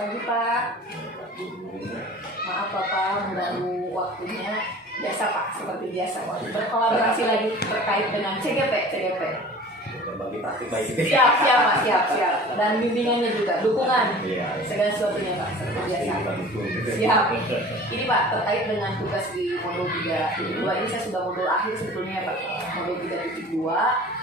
pagi Pak. Maaf Bapak mengganggu waktunya. Biasa Pak, seperti biasa Pak. Berkolaborasi lagi terkait dengan CGP. Berbagi praktik baik. Siap Pak, siap. Dan bimbingannya juga, dukungan. Iya. Segala sesuatunya Pak, seperti biasa. Siap. Ini Pak, terkait dengan tugas di modul 3.2 ini saya sudah modul akhir sebetulnya Pak. Modul 3.2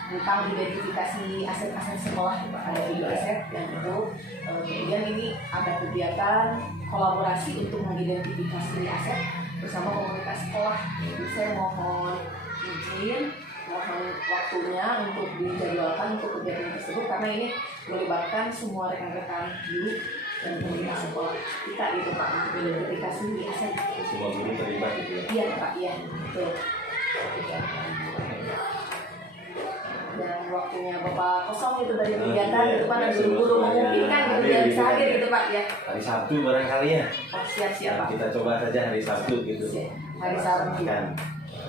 tentang identifikasi aset-aset sekolah Pak. Ada 3 aset yang itu. Kemudian ini ada kegiatan kolaborasi untuk mengidentifikasi aset bersama komunitas sekolah. Jadi saya mohon izin, mohon waktunya untuk dijadwalkan untuk kegiatan tersebut karena ini melibatkan semua rekan-rekan guru dan komunitas sekolah kita gitu Pak, untuk identifikasi aset. Semua guru terlibat gitu ya? Iya Pak, iya betul. Dan waktunya Bapak kosong itu dari kegiatan itu kan ada guru-guru memungkinkan gitu ya bisa hadir gitu Pak ya. Hari Sabtu barangkali ya? Oh siap Pak. Kita coba saja hari Sabtu gitu. Hari Sabtu.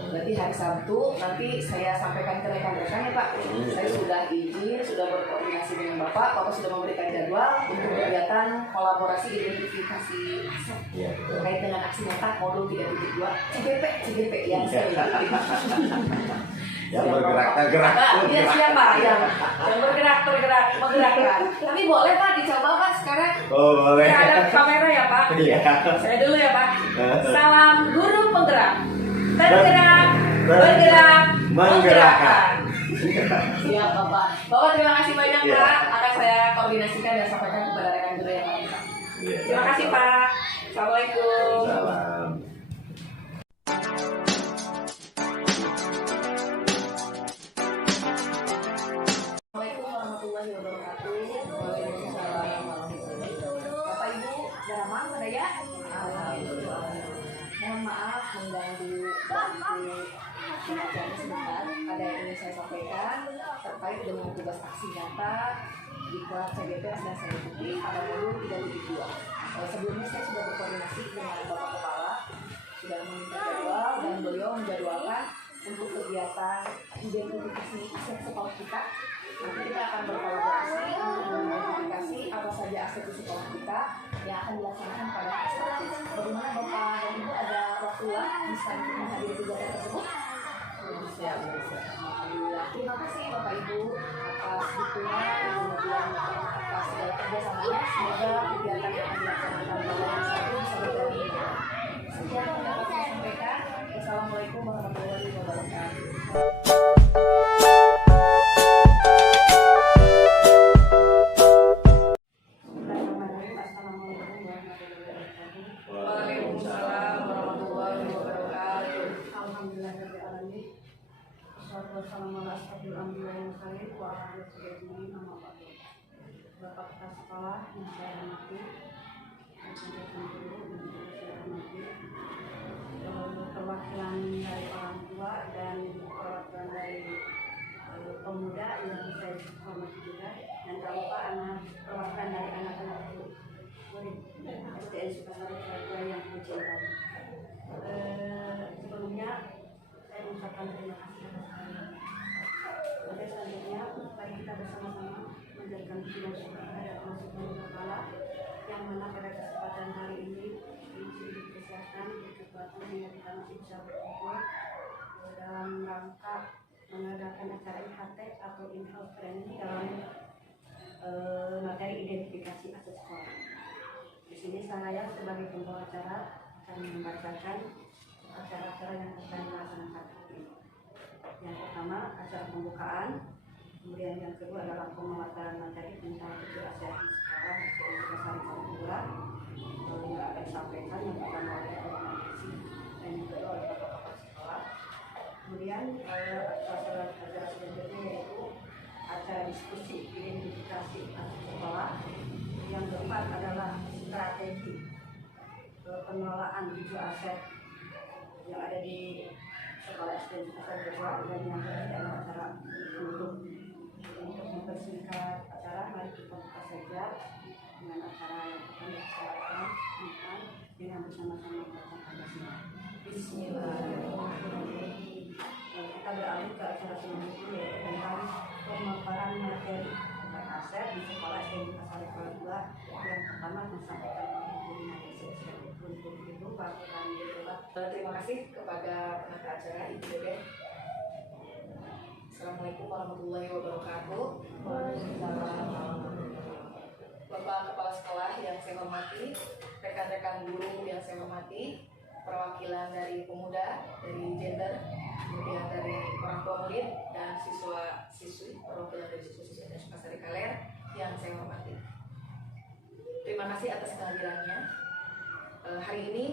Berarti hari Sabtu nanti saya sampaikan ke rekan-rekan ya Pak. Saya sudah izin, sudah berkoordinasi dengan Bapak sudah memberikan jadwal untuk kegiatan kolaborasi identifikasi aset terkait dengan aksi nyata modul 3.2 CGP ya. Yang bergerak. Iya siap Pak, yang menggerakkan. Tapi boleh Pak dicoba Pak sekarang. Oh boleh. Saya ada kamera ya Pak. Iya. Saya dulu ya Pak. Salam guru penggerak. Bergerak, menggerakkan. Siap Bapak. Bapak terima kasih banyak Pak. Akan saya koordinasikan dan sampaikan kepada rekan guru yang lain Pak. Terima kasih Pak. Assalamualaikum. Salam. Assalamualaikum warahmatullahi wabarakatuh. Waalaikumsalam warahmatullahi wabarakatuh. Bapak Ibu, sudah aman sadaya? Alhamdulillah. Mohon maaf mengganggu waktu pembacaan sebentar. Ada yang ingin saya sampaikan terkait dengan tugas aksi nyata di kelas CGP yang sedang saya ikuti pada modul 3.2. Sebelumnya saya sudah berkoordinasi dengan Bapak Kepala, sudah meminta jadwal dan beliau menjadwalkan untuk kegiatan identifikasi aset sekolah kita. Nanti kita akan berkolaborasi untuk mengidentifikasi apa saja aset di sekolah kita yang akan dilaksanakan pada hari Sabtu. Bagaimana Bapak dan Ibu ada waktu bisa menghadiri kegiatan tersebut? Siap. Alhamdulillah. Terima kasih Bapak Ibu atas dukungan kemudian atas segala kerjasamanya. Semoga kegiatan yang akan dilaksanakan pada hari Sabtu bisa berjalan dengan baik. Sekian yang dapat saya sampaikan. Wassalamualaikum warahmatullahi wabarakatuh. Bapak Kepala Sekolah yang saya hormati, perwakilan dari orang tua dan perwakilan dari pemuda yang saya hormati juga, dan tak lupa perwakilan dari anak-anak murid SDN Sukasari Surabaya yang saya cintai. Sebelumnya saya mengucapkan terima kasih atas kalian. Selanjutnya, mari kita bersama-sama menjadikan pujian syukur kepada Allah Subhanahu wa Ta'ala yang mana pada kesempatan hari ini diberi kesehatan, kekuatan sehingga kita masih bisa berkumpul dalam rangka mengadakan acara IHT atau in-house training dalam materi identifikasi aset sekolah. Di sini saya sebagai pembawa acara akan membacakan acara-acara yang akan dilaksanakan. Yang pertama acara pembukaan, kemudian yang kedua adalah pemaparan materi tentang 7 aset di sekolah berdasarkan Papua yang akan disampaikan yang pertama oleh koordinasi dan yang kedua oleh bapak-bapak sekolah. Kemudian acara selanjutnya yaitu acara diskusi identifikasi aset sekolah. Yang keempat adalah strategi pengelolaan 7 aset yang ada di sekolah SDN Sukasari dan yang ketiga adalah acara untuk mempersingkat acara. Mari kita buka saja dengan acara yang akan dilaksanakan dengan bersama-sama membacakan basmalah. Bismillahirrahmanirrahim. Kita beralih ke acara selanjutnya yaitu tentang pemaparan materi. aset di sekolah SDN Pasar Kepala 2 yang pertama disampaikan oleh Bu Nadia. Untuk itu perwakilan debat. Terima kasih kepada penata acara Ibu Dede. Assalamualaikum warahmatullahi wabarakatuh. Bapak Kepala Sekolah yang saya hormati, rekan-rekan guru yang saya hormati, perwakilan dari pemuda, dari gender, kemudian dari orang tua murid dan siswa-siswi, perwakilan dari siswa-siswi dan Pasar Kaler yang saya hormati. Terima kasih atas kehadirannya. Hari ini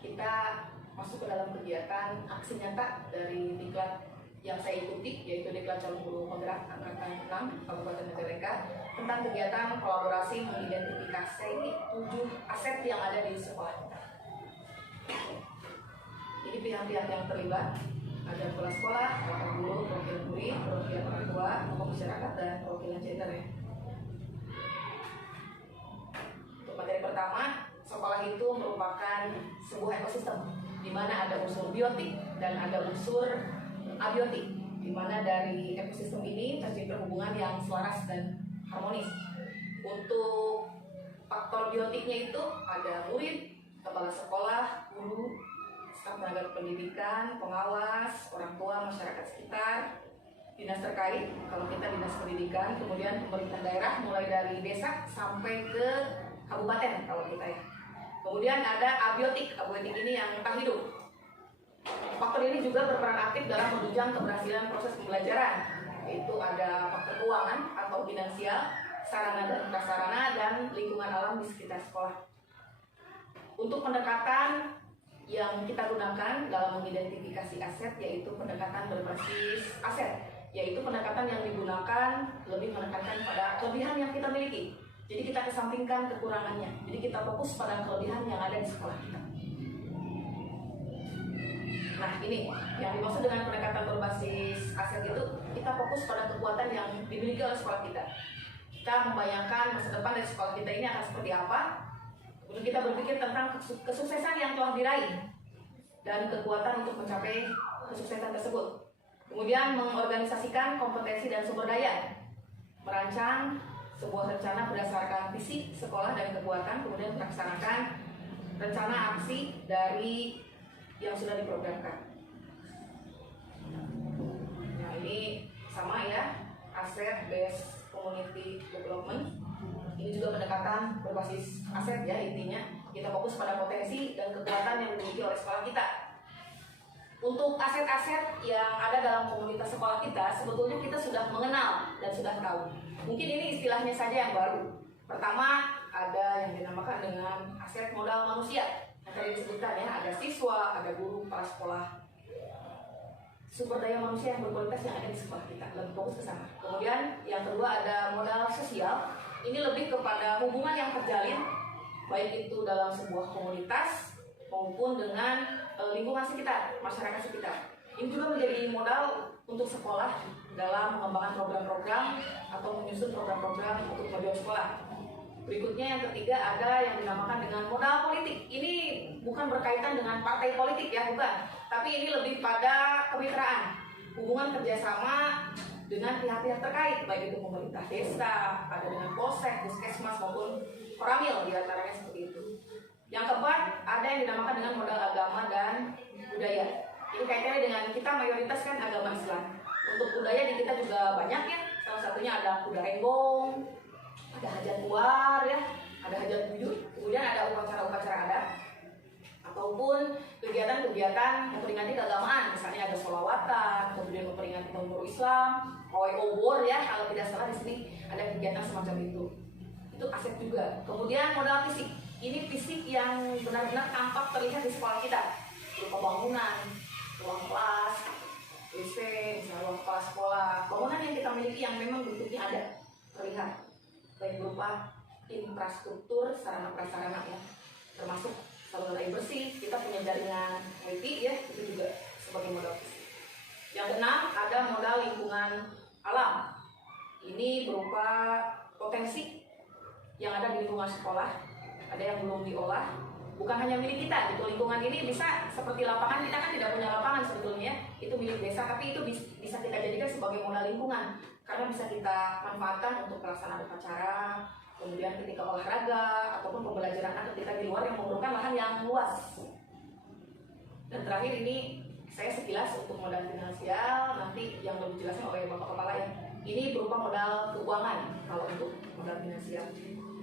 kita masuk ke dalam kegiatan aksi nyata dari diklat yang saya ikuti, yaitu Diklat Calon Guru Penggerak Angkatan 6 Kabupaten Majalengka tentang kegiatan kolaborasi mengidentifikasi 7 aset yang ada di sekolah kita. Ini pihak-pihak yang terlibat, ada kepala sekolah, perwakilan guru, perwakilan murid, perwakilan orang tua, tokoh masyarakat, dan perwakilan gender ya. Untuk materi pertama, sekolah itu merupakan sebuah ekosistem di mana ada unsur biotik dan ada unsur abiotik, di mana dari ekosistem ini tercipta hubungan yang selaras dan harmonis. Untuk faktor biotiknya itu ada murid, kepala sekolah, guru, staf tenaga pendidikan, pengawas, orang tua, masyarakat sekitar, dinas terkait, kalau kita dinas pendidikan, kemudian pemerintah daerah mulai dari desa sampai ke kabupaten kalau kita ya. Kemudian ada abiotik ini yang tak hidup. Faktor ini juga berperan aktif dalam menunjang keberhasilan proses pembelajaran, yaitu ada faktor keuangan atau finansial, sarana dan prasarana, dan lingkungan alam di sekitar sekolah. Untuk pendekatan yang kita gunakan dalam mengidentifikasi aset, yaitu pendekatan berbasis aset, yaitu pendekatan yang digunakan lebih menekankan pada kelebihan yang kita miliki. Jadi kita kesampingkan kekurangannya. Jadi kita fokus pada kelebihan yang ada di sekolah kita. Nah ini yang dimaksud dengan pendekatan berbasis aset itu, kita fokus pada kekuatan yang dimiliki oleh sekolah kita. Kita membayangkan masa depan dari sekolah kita ini akan seperti apa. Kemudian kita berpikir tentang kesuksesan yang telah diraih dan kekuatan untuk mencapai kesuksesan tersebut. Kemudian mengorganisasikan kompetensi dan sumber daya, merancang sebuah rencana berdasarkan visi sekolah dan kekuatan, kemudian melaksanakan rencana aksi dari yang sudah diprogramkan. Nah ini sama ya, aset based community development. Ini juga pendekatan berbasis aset ya, intinya kita fokus pada potensi dan kekuatan yang dimiliki oleh sekolah kita. Untuk aset-aset yang ada dalam komunitas sekolah kita, sebetulnya kita sudah mengenal dan sudah tahu. Mungkin ini istilahnya saja yang baru. Pertama, ada yang dinamakan dengan aset modal manusia. Yang tadi disebutkan ya, ada siswa, ada guru, kepala sekolah. Sumber daya manusia yang berkualitas yang ada di sekolah kita, lebih fokus ke sana. Kemudian yang kedua ada modal sosial. Ini lebih kepada hubungan yang terjalin, baik itu dalam sebuah komunitas maupun dengan lingkungan sekitar, masyarakat sekitar. Ini juga menjadi modal untuk sekolah dalam mengembangkan program-program atau menyusun program-program untuk kemajuan sekolah. Berikutnya yang ketiga ada yang dinamakan dengan modal politik. Ini bukan berkaitan dengan partai politik ya, bukan. Tapi ini lebih pada kemitraan, hubungan kerjasama dengan pihak-pihak terkait, baik itu pemerintah desa, ada dengan polsek, puskesmas maupun koramil, diantaranya seperti itu. Yang keempat, ada yang dinamakan dengan modal agama dan budaya. Ini kaitannya dengan kita mayoritas kan agama Islam. Untuk budaya di kita juga banyak ya. Salah satunya ada kuda renggong, ada hajat luar ya, ada hajat buyut, kemudian ada upacara-upacara adat, ataupun kegiatan-kegiatan memperingati keagamaan. Misalnya ada sholawatan, kemudian memperingati tahun baru Islam, pawai obor ya, kalau tidak salah di sini ada kegiatan semacam itu. Itu aset juga. Kemudian modal fisik. Ini fisik yang benar-benar tampak terlihat di sekolah kita, berupa bangunan, ruang kelas, WC, misalnya ruang kepala sekolah, bangunan yang kita miliki yang memang bentuknya ada, terlihat, baik berupa infrastruktur, sarana prasarana ya, termasuk saluran air bersih, kita punya jaringan wifi ya, itu juga sebagai modal fisik. Yang keenam ada modal lingkungan alam. Ini berupa potensi yang ada di lingkungan sekolah, ada yang belum diolah, bukan hanya milik kita gitu. Lingkungan ini bisa seperti lapangan, kita kan tidak punya lapangan sebetulnya, itu milik desa, tapi itu bisa kita jadikan sebagai modal lingkungan karena bisa kita manfaatkan untuk pelaksanaan upacara, kemudian ketika olahraga ataupun pembelajaran anak kita di luar yang memerlukan lahan yang luas. Dan terakhir ini saya sekilas untuk modal finansial, nanti yang lebih jelasnya oleh Bapak Kepala ya. Ini berupa modal keuangan kalau untuk modal finansial.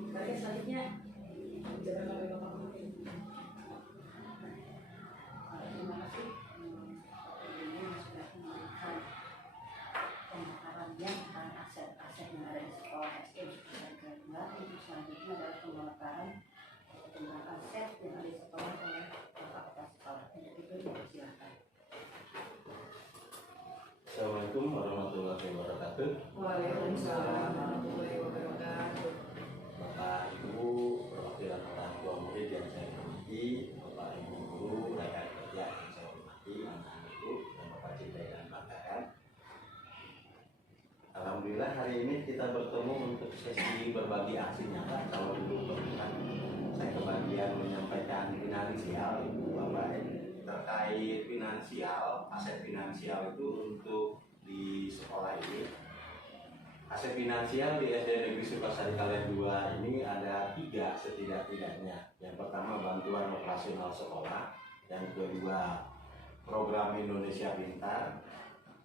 Berarti selanjutnya dijabarkan oleh Bapak Kepala. Terima kasih. Ini sudah memberikan pemekarannya tentang aset-aset yang ada di sekolah SD Negeri 2. Untuk selanjutnya adalah pemekaran tentang aset yang ada di sekolah oleh Bapak Kepala Sekolah. Untuk itu dipersilakan. Assalamualaikum warahmatullahi wabarakatuh. Waalaikumsalam warahmatullahi wabarakatuh. Bapak Ibu perwakilan orang tua murid yang saya hormati, Bapak Ibu guru, rekan kerja yang saya hormati, anak-anak ibu yang Bapak cintai dan banggakan. Alhamdulillah hari ini kita bertemu untuk sesi berbagi aksi nyata. Kalau dulu pernah saya kebagian menyampaikan finansial, Ibu Bapak, terkait finansial, aset finansial itu untuk di sekolah ini. Aset finansial di SD Negeri Sukasari Kalian 2 ini ada 3 setidak-tidaknya. Yang pertama bantuan operasional sekolah, yang kedua program Indonesia Pintar,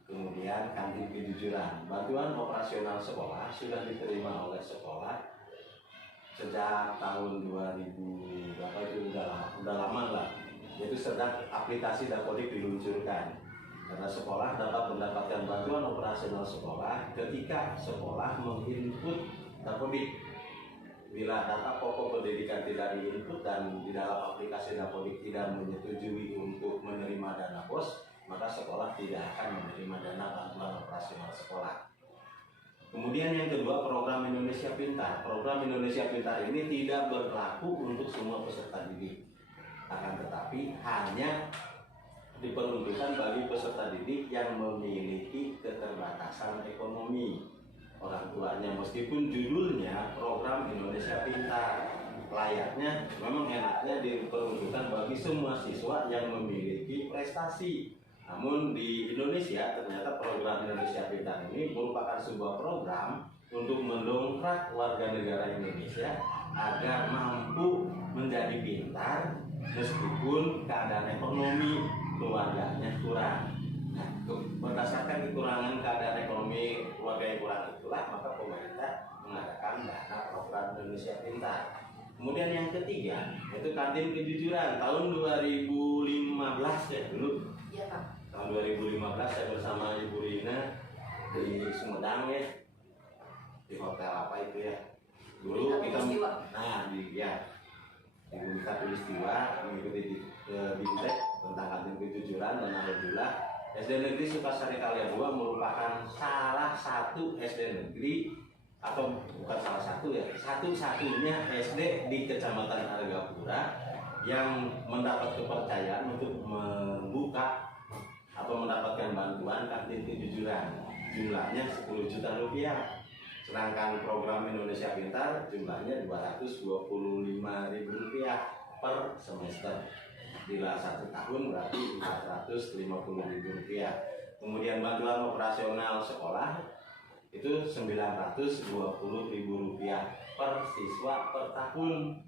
kemudian kantin kejujuran. Bantuan operasional sekolah sudah diterima oleh sekolah sejak tahun 2000 berapa itu udah lama lah. Yaitu sejak aplikasi Dapodik diluncurkan. Karena sekolah dapat mendapatkan bantuan operasional sekolah ketika sekolah menginput Dapodik. Bila data pokok pendidikan tidak diinput dan di dalam aplikasi Dapodik tidak menyetujui untuk menerima dana BOS, maka sekolah tidak akan menerima dana bantuan operasional sekolah. Kemudian yang kedua, program Indonesia Pintar. Program Indonesia Pintar ini tidak berlaku untuk semua peserta didik. Akan tetapi hanya diperuntukkan bagi peserta didik yang memiliki keterbatasan ekonomi. Orang tuanya, meskipun judulnya program Indonesia Pintar, layaknya memang enaknya diperuntukkan bagi semua siswa yang memiliki prestasi. Namun di Indonesia ternyata program Indonesia Pintar ini merupakan sebuah program untuk mendongkrak warga negara Indonesia agar mampu menjadi pintar meskipun keadaan ekonomi keluarganya kurang. Nah, berdasarkan kekurangan keadaan ekonomi keluarga yang kurang itulah maka pemerintah mengadakan dana program Indonesia Pintar. Kemudian yang ketiga yaitu kantin kejujuran tahun 2015 ya dulu. Iya Pak. Tahun 2015 saya bersama Ibu Rina di Sumedang ya, di hotel apa itu ya. Dulu kita di Bumi Katulistiwa mengikuti di BIMTEK tentang kantin kejujuran, dan alhamdulillah SD Negeri Sukasari Kalian 2 merupakan salah satu SD negeri, atau bukan salah satu ya, satu-satunya SD di Kecamatan Argapura yang mendapat kepercayaan untuk membuka atau mendapatkan bantuan kantin kejujuran. Jumlahnya 10 juta rupiah. Sedangkan program Indonesia Pintar jumlahnya Rp225.000 per semester. Bila 1 tahun berarti Rp450.000. Kemudian bantuan operasional sekolah itu Rp920.000 per siswa per tahun.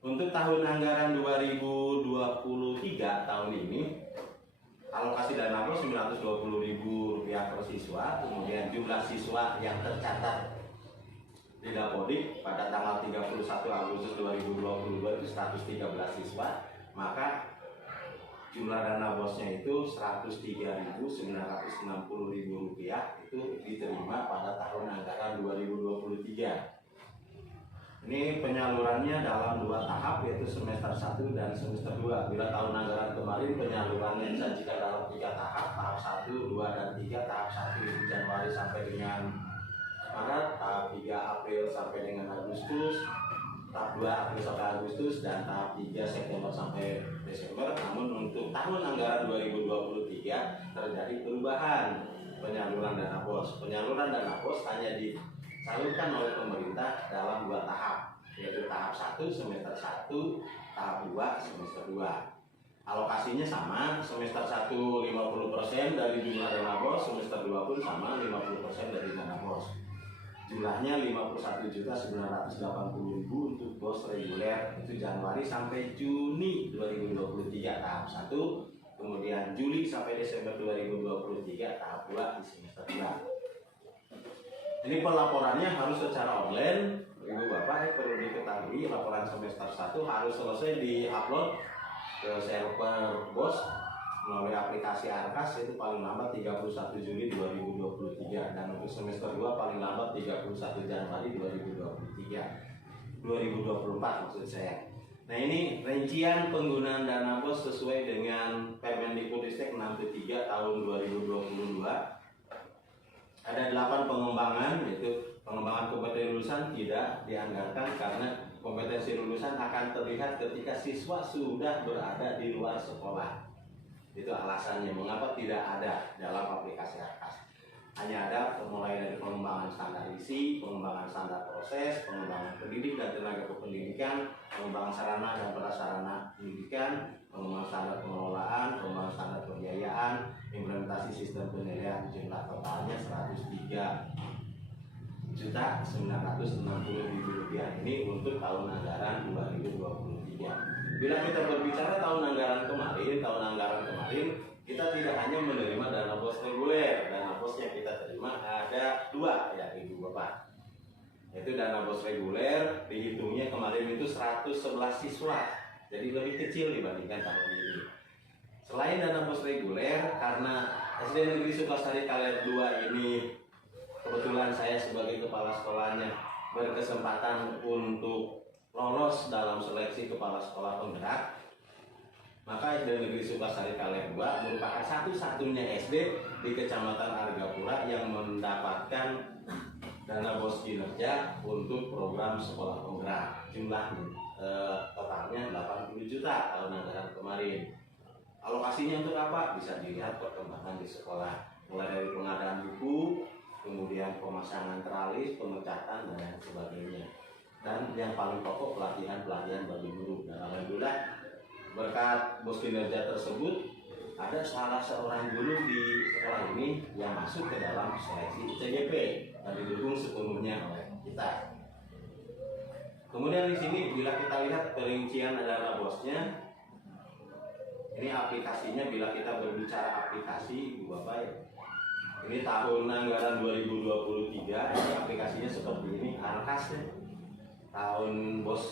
Untuk tahun anggaran 2023 tahun ini alokasi dana BOS Rp920.000 per siswa. Kemudian jumlah siswa yang tercatat di Dapodik pada tanggal 31 Agustus 2022 itu 113 siswa. Maka jumlah dana BOS-nya itu Rp103.960.000 itu diterima pada tahun anggaran 2023. Ini penyalurannya dalam 2 tahap, yaitu semester 1 dan semester 2. Bila tahun anggaran kemarin penyalurannya disajikan dalam 3 tahap, tahap 1, 2, dan 3. Tahap 1 itu Januari sampai dengan Maret, tahap 3 April sampai dengan Agustus, tahap 2 April sampai Agustus, dan tahap 3 September sampai Desember. Namun untuk tahun anggaran 2023 terjadi perubahan penyaluran dana BOS. Penyaluran dana BOS hanya disalurkan oleh pemerintah dalam 2 tahap, yaitu tahap 1 semester 1 tahap 2 semester 2. Alokasinya sama, semester 1 50% dari jumlah dana BOS, semester 2 pun sama 50% dari dana BOS. Jumlahnya 51.980.000 untuk BOS reguler itu Januari sampai Juni 2023 tahap 1, kemudian Juli sampai Desember 2023 tahap 2 di semester 2. Ini pelaporannya harus secara online. Ibu Bapak perlu diketahui laporan semester 1 harus selesai di-upload ke server BOS melalui aplikasi Arkas itu paling lambat 31 Juli 2023 dan untuk semester 2 paling lambat 31 Januari 2024 maksud saya. Nah ini rincian penggunaan dana BOS sesuai dengan Permendikbudristek 63 tahun 2022. Ada 8 pengembangan, yaitu pengembangan kompetensi lulusan tidak dianggarkan karena kompetensi lulusan akan terlihat ketika siswa sudah berada di luar sekolah. Itu alasannya mengapa tidak ada dalam aplikasi Arkas. Hanya ada mulai dari pengembangan standar isi, pengembangan standar proses, pengembangan pendidik dan tenaga kependidikan, pengembangan sarana dan prasarana pendidikan, pengembangan standar pengelolaan, pengembangan standar pembiayaan, implementasi sistem penilaian. Jumlah totalnya 103.960.000 rupiah ini untuk tahun anggaran 2023. Bila kita berbicara tahun anggaran kemarin kita tidak hanya menerima dana BOS reguler. Dana BOS yang kita terima ada 2 ya Ibu Bapak. Yaitu dana BOS reguler dihitungnya kemarin itu 111 siswa. Jadi lebih kecil dibandingkan tahun ini. Selain dana BOS reguler, karena SD Negeri Sukasari Kaler 2 ini kebetulan saya sebagai kepala sekolahnya berkesempatan untuk lolos dalam seleksi kepala sekolah penggerak, maka SD Negeri Sukasari Kaler 2 merupakan satu-satunya SD di Kecamatan Argapura yang mendapatkan dana BOS kinerja untuk program sekolah penggerak. Jumlah totalnya 80 juta tahun anggaran kemarin. Alokasinya untuk apa? Bisa dilihat perkembangan di sekolah, mulai dari pengadaan buku, kemudian pemasangan teralis, pengecatan dan lain sebagainya. Dan yang paling pokok pelatihan bagi guru. Dan alhamdulillah berkat BOS kinerja tersebut ada salah seorang guru di sekolah ini yang masuk ke dalam seleksi CGP dan didukung sepenuhnya oleh kita. Kemudian di sini bila kita lihat perincian dana BOS-nya, ini aplikasinya bila kita berbicara aplikasi Ibu Bapak ya. Ini tahun anggaran 2023, ini aplikasinya seperti ini, Arkas ya. Tahun BOS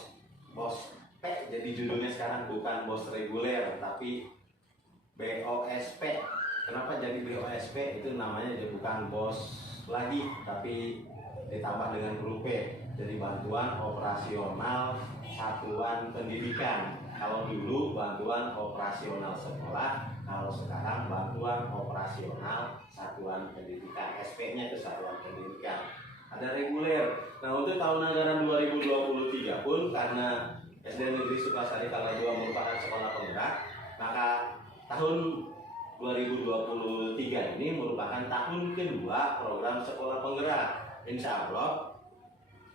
P, jadi judulnya sekarang bukan BOS reguler tapi BOSP. Kenapa jadi BOSP? Itu namanya jadi bukan BOS lagi tapi ditambah dengan huruf P. Jadi bantuan operasional satuan pendidikan. Kalau dulu bantuan operasional sekolah, kalau sekarang bantuan operasional satuan pendidikan. SP-nya itu satuan pendidikan. Ada reguler. Nah untuk tahun anggaran 2023 pun karena SD Negeri Sukasari Kaler 2 merupakan sekolah penggerak, maka tahun 2023 ini merupakan tahun kedua program sekolah penggerak. Insya Allah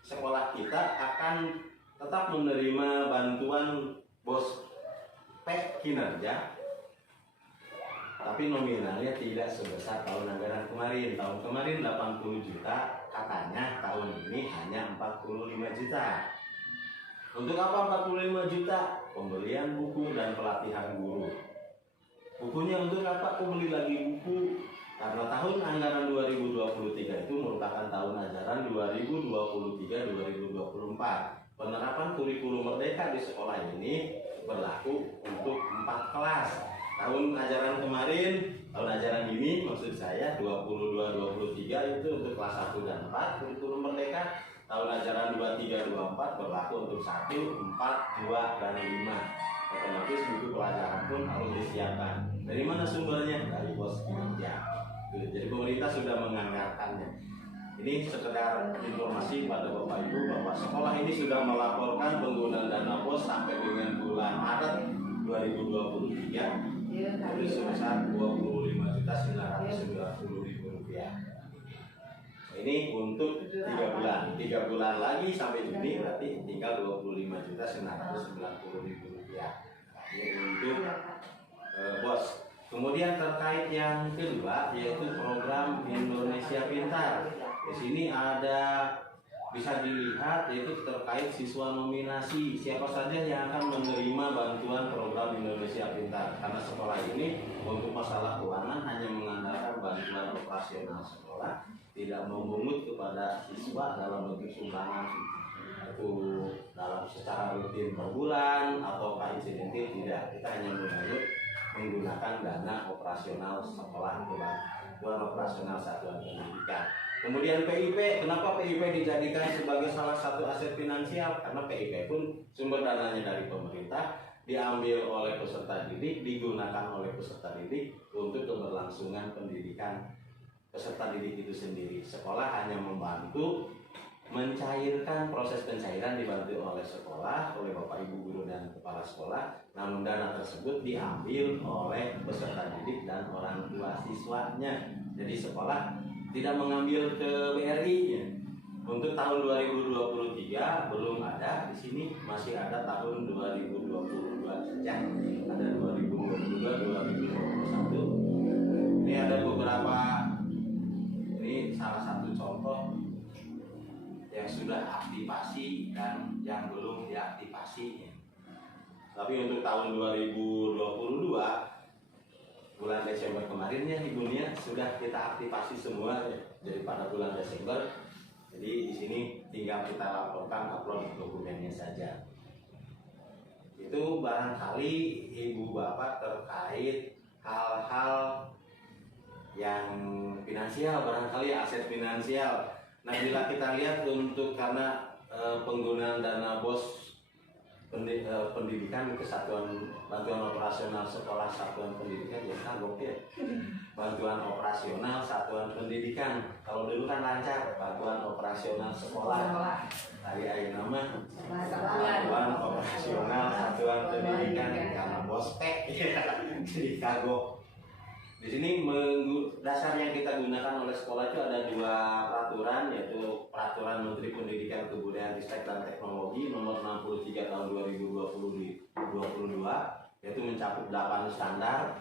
sekolah kita akan tetap menerima bantuan BOS P kinerja, tapi nominalnya tidak sebesar tahun anggaran kemarin. Tahun kemarin 80 juta, katanya tahun ini hanya 45 juta. Untuk apa 45 juta? Pembelian buku dan pelatihan guru. Bukunya untuk apa? Aku beli lagi buku karena tahun anggaran 2023 itu merupakan tahun ajaran 2023-2024. Penerapan kurikulum merdeka di sekolah ini berlaku untuk 4 kelas. Tahun ajaran kemarin, tahun ajaran ini maksud saya 22-23 itu untuk kelas 1 dan 4 kurikulum merdeka. Tahun ajaran 23-24 berlaku untuk 1, 4, 2, dan 5. Otomatis buku pelajaran pun harus disiapkan. Dari mana sumbernya? Dari BOS kinerja. Jadi pemerintah sudah menganggarkannya. Ini sekedar informasi pada Bapak Ibu bahwa sekolah ini sudah melaporkan penggunaan dana BOS sampai dengan bulan Maret 2023 dari sebesar Rp25.990.000. Ini untuk 3 bulan. 3 bulan lagi sampai Juni berarti tinggal Rp25.990.000. ya. Ini untuk BOS. Kemudian terkait yang kedua yaitu program Indonesia Pintar. Di sini ada bisa dilihat yaitu terkait siswa nominasi, siapa saja yang akan menerima bantuan program Indonesia Pintar. Karena sekolah ini untuk masalah keuangan hanya mengandalkan bantuan operasional sekolah, tidak memungut kepada siswa dalam bentuk sumbangan itu dalam secara rutin per bulan atau insidentif, tidak. Kita hanya menggunakan dana operasional sekolah, bantuan operasional satuan pendidikan. Kemudian PIP, kenapa PIP dijadikan sebagai salah satu aset finansial? Karena PIP pun sumber dananya dari pemerintah, diambil oleh peserta didik, digunakan oleh peserta didik untuk keberlangsungan pendidikan peserta didik itu sendiri. Sekolah hanya membantu mencairkan, proses pencairan dibantu oleh sekolah, oleh Bapak Ibu guru dan kepala sekolah. Namun dana tersebut diambil oleh peserta didik dan orang tua siswanya. Jadi sekolah tidak mengambil ke BRI ya. Untuk tahun 2023 belum ada, di sini masih ada tahun 2022 saja. Ada 2022, 2021. Ini ada beberapa, ini salah satu contoh yang sudah aktivasi dan yang belum diaktifasi. Tapi untuk tahun 2022 bulan Desember kemarin ya ibunya sudah kita aktifasi semua ya. Jadi pada bulan Desember, jadi di sini tinggal kita laporkan upload dokumennya saja. Itu barangkali ibu bapak terkait hal-hal yang finansial, barangkali aset finansial. Nah bila kita lihat untuk karena penggunaan dana BOS pendidikan kesatuan bantuan operasional sekolah satuan pendidikan ya kagok ya, bantuan operasional satuan pendidikan. Kalau dulu kan lancar bantuan operasional sekolah, hari ayo nama bantuan operasional satuan pendidikan karena bospek jadi kagok. Di sini dasar yang kita gunakan oleh sekolah itu ada dua peraturan, yaitu Peraturan Menteri Pendidikan Kebudayaan Ristek dan Teknologi Nomor 63 Tahun 2022, yaitu mencakup 8 standar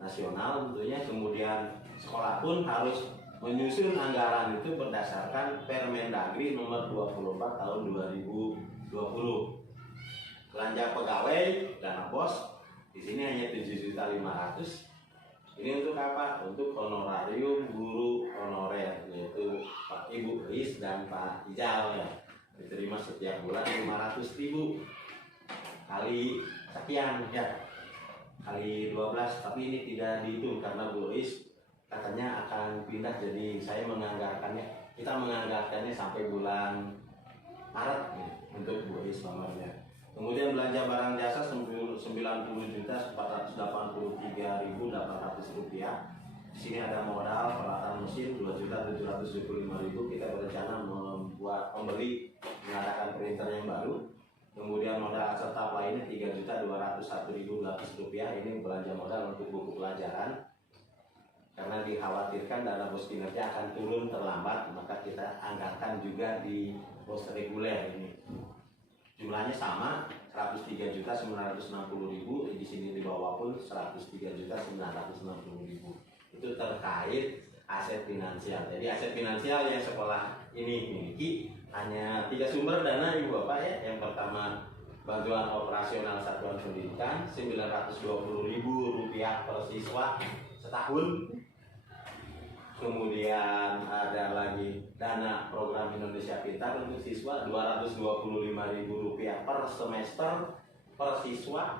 nasional tentunya. Kemudian sekolah pun harus menyusun anggaran itu berdasarkan Permendagri Nomor 24 Tahun 2020. Belanja pegawai dana BOS di sini hanya 7.500.000. Ini untuk apa? Untuk honorarium guru honorer, yaitu Pak Ibu Riz dan Pak Ijal ya. Diterima setiap bulan 500.000 kali sekian ya, kali 12. Tapi ini tidak dihitung karena Bu Riz katanya akan pindah, jadi saya menganggarkannya, kita menganggarkannya sampai bulan Maret ya, untuk Bu Riz honornya. Kemudian belanja barang jasa 90.483.800 rupiah. Di sini ada modal peralatan mesin 2.775.000. Kita berencana membeli mengadakan printer yang baru. Kemudian modal serta lainnya 3.201.200 rupiah. Ini belanja modal untuk buku pelajaran. Karena dikhawatirkan dana BOS kinerja akan turun terlambat, maka kita anggarkan juga di BOS reguler ini. Jumlahnya sama, 103.960.000. Di sini di bawah pun 103.960.000. Itu terkait aset finansial. Jadi aset finansial yang sekolah ini miliki hanya 3 sumber dana ibu bapak ya. Yang pertama bantuan operasional satuan pendidikan 920.000 rupiah per siswa setahun. Kemudian ada lagi dana program Indonesia Pintar untuk siswa 225.000 rupiah per semester per siswa.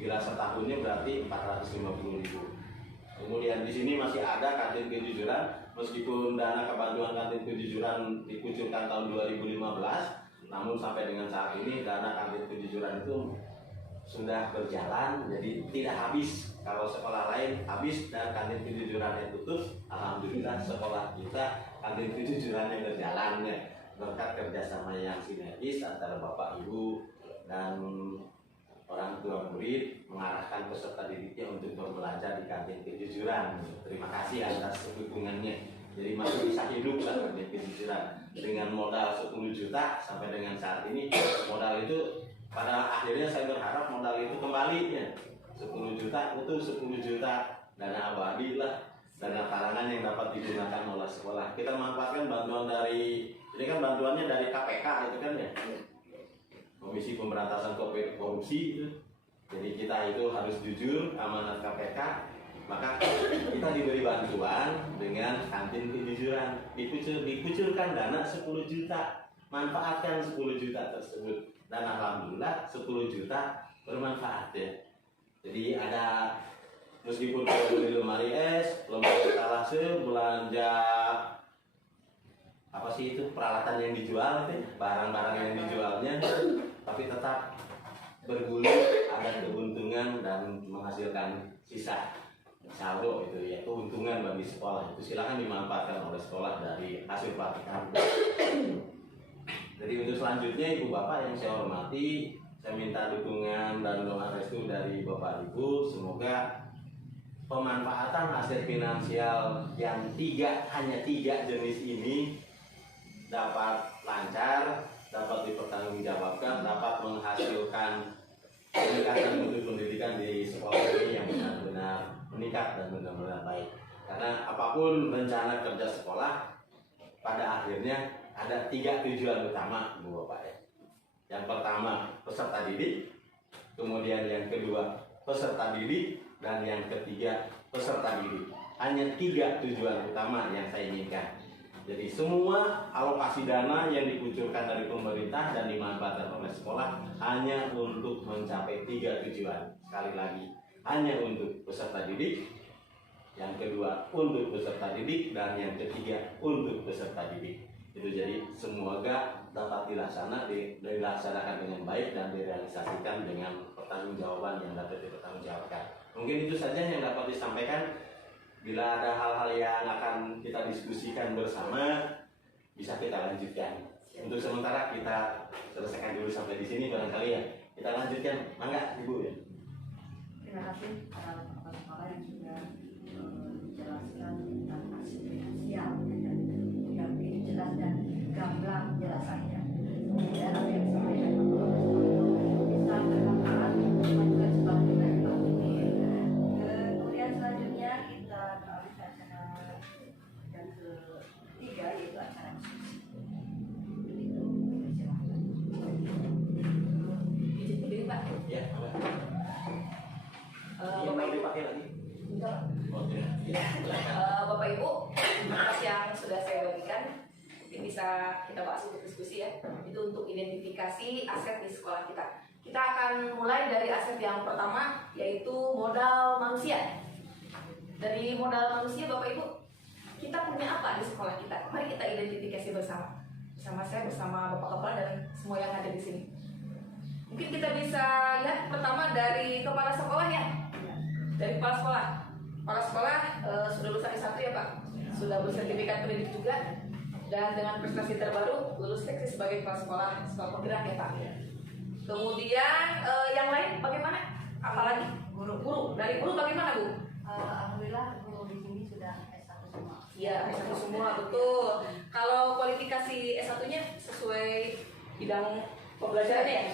Bila setahunnya berarti 450.000. Kemudian di sini masih ada kantin kejujuran, meskipun dana kebantuan kantin kejujuran dikucurkan tahun 2015, namun sampai dengan saat ini dana kantin kejujuran itu sudah berjalan, jadi tidak habis. Kalau sekolah lain habis dan kantin kejujurannya tutup, alhamdulillah sekolah kita kantin kejujurannya berjalan ya, berkat kerjasama yang sinergis antara bapak ibu dan orang tua murid, mengarahkan peserta didiknya untuk berbelanja di kantin kejujuran. Terima kasih atas dukungannya. Jadi masih bisa hidup lah kantin kejujuran dengan modal 10 juta sampai dengan saat ini. Modal itu pada akhirnya saya berharap modal itu kembali ya. 10 juta itu 10 juta dana abadi lah, dana talangan yang dapat digunakan oleh sekolah. Kita manfaatkan bantuan dari, ini kan bantuannya dari KPK itu kan ya, Komisi Pemberantasan Korupsi itu. Jadi kita itu harus jujur, amanat KPK, maka kita diberi bantuan dengan kantin kejujuran. Dikucurkan dana 10 juta, manfaatkan 10 juta tersebut. Dan alhamdulillah 10 juta bermanfaat ya. Jadi ada, meskipun beli lemari es, lemari etalase, belanja apa sih itu, peralatan yang dijual itu, barang-barang yang dijualnya, tapi tetap bergulir, ada keuntungan dan menghasilkan sisa saldo itu ya, keuntungan bagi sekolah. Itu silakan dimanfaatkan oleh sekolah dari hasil praktikan. Jadi untuk selanjutnya Ibu Bapak yang saya hormati, saya minta dukungan dan doa restu dari Bapak Ibu. Semoga pemanfaatan aset finansial yang hanya tiga jenis ini dapat lancar, dapat dipertanggungjawabkan, dapat menghasilkan peningkatan mutu pendidikan di sekolah ini yang benar-benar meningkat dan benar-benar baik. Karena apapun rencana kerja sekolah, pada akhirnya ada 3 tujuan utama Bu Bapak ya. Yang pertama peserta didik, kemudian yang kedua peserta didik, dan yang ketiga peserta didik. Hanya 3 tujuan utama yang saya inginkan. Jadi semua alokasi dana yang dikucurkan dari pemerintah dan dimanfaatkan oleh sekolah hanya untuk mencapai 3 tujuan. Sekali lagi, hanya untuk peserta didik, yang kedua untuk peserta didik, dan yang ketiga untuk peserta didik. Itu jadi semoga dapat dilaksanakan dengan baik dan direalisasikan dengan pertanggungjawaban yang dapat dipertanggungjawabkan. Mungkin itu saja yang dapat disampaikan. Bila ada hal-hal yang akan kita diskusikan bersama, bisa kita lanjutkan. Untuk sementara kita selesaikan dulu sampai di sini barangkali ya. Kita lanjutkan, mangga Ibu ya. Terima kasih para kepala sekolah yang sudah menjelaskan tentang aset finansial yang begitu jelas dan gamblang penjelasannya. Kemudian apa yang disampaikan bisa bermanfaat juga sebagai berkah. Kemudian selanjutnya kita beralih ke acara yang ketiga, yaitu acara diskusi. Itu silakan. Izin berdiri Pak. Ya, mangga. Bapak Ibu. Dipakai lagi. Enggak. Oke. Ya, silakan. Bapak Ibu, atas yang sudah saya bagikan, mungkin bisa kita bahas untuk diskusi ya. Itu untuk identifikasi aset di sekolah kita. Kita akan mulai dari aset yang pertama, yaitu modal manusia. Dari modal manusia, Bapak Ibu, kita punya apa di sekolah kita? Mari kita identifikasi bersama. Bersama saya, bersama Bapak Kepala dan semua yang ada di sini. Mungkin kita bisa lihat pertama dari kepala sekolah ya. Dari kepala sekolah. Kepala sekolah sudah lulusan S1 ya Pak. Sudah bersertifikat pendidik juga. Dan dengan prestasi terbaru lulus seleksi sebagai kepala sekolah penggerak ya Pak. Kemudian yang lain bagaimana? Apalagi guru. Dari guru bagaimana Bu? Alhamdulillah guru di sini sudah S1 semua. Iya, S1 semua, betul. Kalau kualifikasi S1-nya sesuai bidang pembelajarannya ya?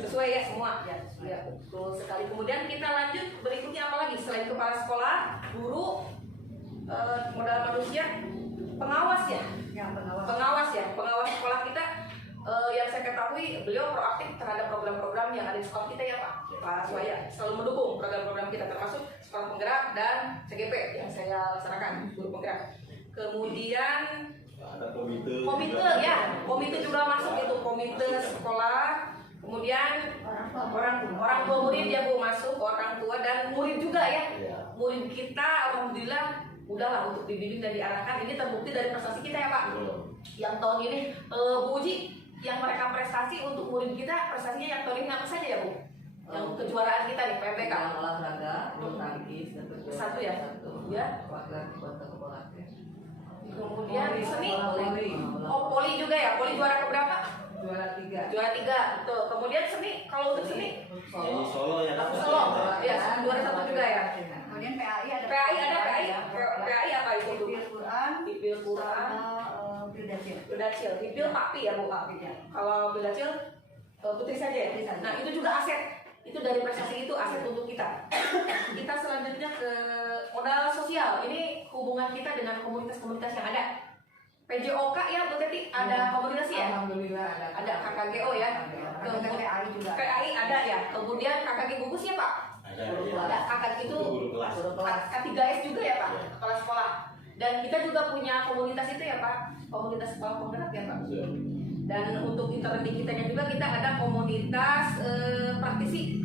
Sesuai ya semua? Ya, betul sekali. Kemudian kita lanjut berikutnya apa lagi? Selain kepala sekolah, guru, modal manusia, pengawas ya? Ya, Pengawas ya, pengawas sekolah kita. Yang saya ketahui beliau proaktif terhadap program-program yang ada di sekolah kita ya Pak Suwaya, selalu mendukung program-program kita termasuk sekolah penggerak dan CGP yang saya laksanakan, guru penggerak. Kemudian Ada komite ya, komite juga masuk itu, komite sekolah. Kemudian orang tua murid ya Bu, masuk orang tua dan murid juga ya. Murid kita alhamdulillah udahlah untuk dibimbing dan diarahkan. Ini terbukti dari prestasi kita ya Pak. Yang tahun ini Bu Uji, yang mereka prestasi untuk murid kita, prestasinya yang tahun ini apa saja ya Bu? Yang kejuaraan kita nih PMBK. Olahraga, bulu tangkis, Satu ya? Ya. Laki-laki kota Kepolake. Kemudian seni. Poli. Poli juga ya. Poli juara keberapa? Juara 3. Juara 3. Tuh. Kemudian seni. Kalau untuk seni, Ini Solo ya. Solo. Ya, juara 1 juga ya. Kemudian PAI ada. PAI apa itu? Hifdzil Quran. Hifdzil Quran. Bildacil. Bildacil. Hifdzil Papi ya Bu. Papi ya. Kalau Bildacil Putri saja ya. Putri saja. Nah itu juga aset. Itu dari prestasi itu aset untuk kita. Kita selanjutnya ke modal sosial. Ini hubungan kita dengan komunitas-komunitas yang ada. PJOK ya Bu Teti, ada komunitas ya? Alhamdulillah ada. Ada KKGO ya. Ada PAI juga. PAI ada ya. Kemudian KKG gugus ya Pak? Ada Ada kakak itu guru kelas. K3S juga ya Pak, Iya. kepala sekolah. Dan kita juga punya komunitas itu ya Pak, komunitas sekolah penggerak ya Pak. Dan untuk interlink kitanya juga kita ada komunitas praktisi.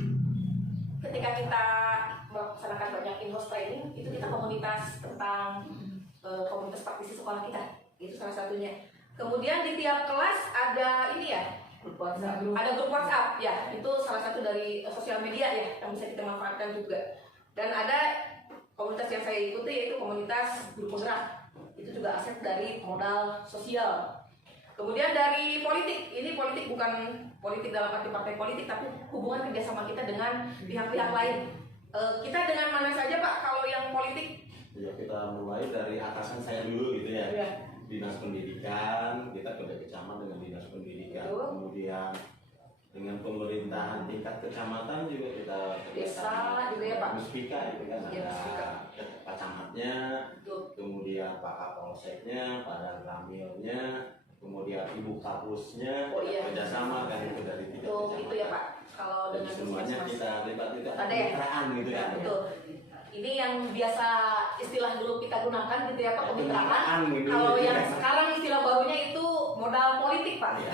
Ketika kita melaksanakan banyak infos training, itu kita komunitas tentang komunitas praktisi sekolah kita. Itu salah satunya. Kemudian di tiap kelas ada ini ya, Grup WhatsApp. ada grup WhatsApp ya, itu salah satu dari sosial media ya yang bisa kita manfaatkan juga. Dan ada komunitas yang saya ikuti yaitu komunitas guru penggerak, itu juga aset dari modal sosial. Kemudian dari politik, ini politik bukan politik dalam arti partai politik, tapi hubungan kerjasama kita dengan pihak-pihak lain. Kita dengan mana saja Pak kalau yang politik? Ya kita mulai dari atasan saya dulu gitu ya. Ya. Dinas pendidikan, kita kerja kecaman dengan dinas pendidikan, Betul. kemudian dengan pemerintahan tingkat kecamatan juga kita Desa juga ya, Pak? Muspika itu kan Ya, Muspika. ada Pak Camatnya, Betul. kemudian Pak Kapolseknya, Pak Ramilnya, kemudian Ibu Kapusnya, Oh, iya. kerjasama kan itu dari tiga Untuk kecamatan. itu ya Pak, kalau Dan dengan semuanya puskesmas. kita libat itu Ada ya? kemitraan gitu Ya, kan. betul. Ini yang biasa istilah dulu kita gunakan gitu ya Pak, Ya, kemitraan. kemitraan gitu. Kalau yang sekarang istilah barunya itu modal politik Pak. Iya.